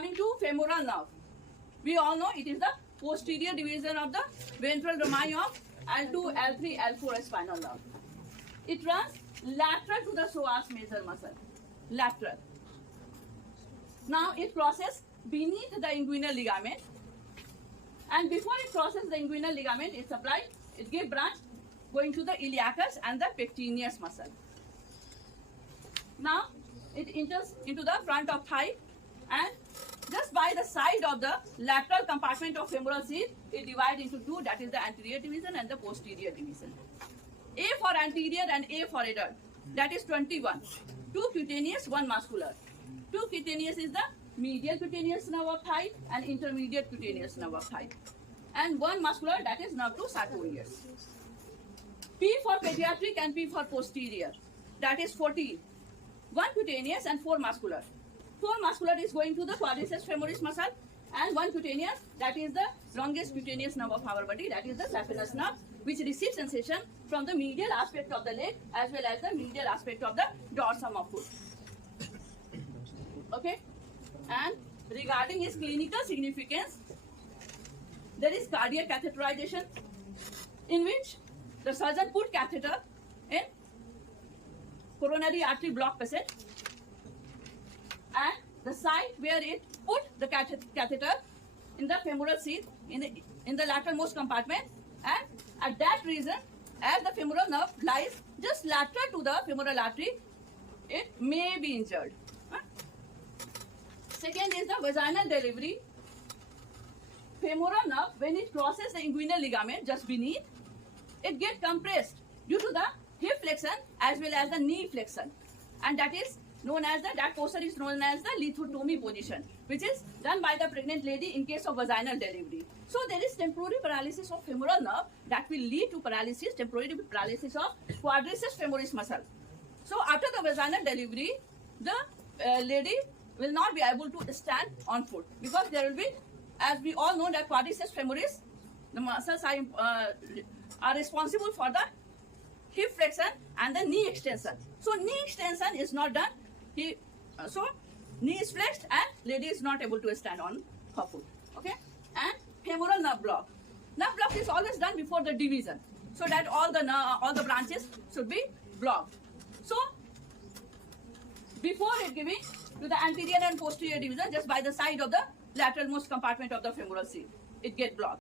coming to femoral nerve. We all know it is the posterior division of the ventral domain of L2, L3, L4 spinal nerve. It runs lateral to the psoas major muscle. Lateral. Now it crosses beneath the inguinal ligament, and before it crosses the inguinal ligament, it gives branch going to the iliacus and the pectineus muscle. Now it enters into the front of thigh, and just by the side of the lateral compartment of femoral sheath, it divides into two, that is the anterior division and the posterior division. A for anterior and A for adult, that is 21. 2 cutaneous, 1 muscular. 2 cutaneous is the medial cutaneous nerve of thigh and intermediate cutaneous nerve of thigh. And 1 muscular, that is nerve to sartorius. P for pediatric and P for posterior, that is 14. 1 cutaneous and 4 muscular. 4 muscular is going to the quadriceps femoris muscle, and 1 cutaneous, that is the longest cutaneous nerve of our body, that is the saphenous nerve, which receives sensation from the medial aspect of the leg as well as the medial aspect of the dorsum of foot. Okay, and regarding its clinical significance, there is cardiac catheterization, in which the surgeon put catheter in coronary artery block patient, and the site where it put the catheter in the femoral sheath in the lateralmost compartment, and at that region, as the femoral nerve lies just lateral to the femoral artery, it may be injured. Second is the vaginal delivery. Femoral nerve, when it crosses the inguinal ligament just beneath, it gets compressed due to the hip flexion as well as the knee flexion, and that posture is known as the lithotomy position, which is done by the pregnant lady in case of vaginal delivery. So there is temporary paralysis of femoral nerve that will lead to temporary paralysis of quadriceps femoris muscle. So after the vaginal delivery, the lady will not be able to stand on foot, because there will be, as we all know, that quadriceps femoris, the muscles are responsible for the hip flexion and the knee extension. So knee extension is not done. So knee is flexed and lady is not able to stand on her foot. Okay, and femoral nerve block. Nerve block is always done before the division, so that all the branches should be blocked. So before it giving to the anterior and posterior division, just by the side of the lateralmost compartment of the femoral sheath, it get blocked.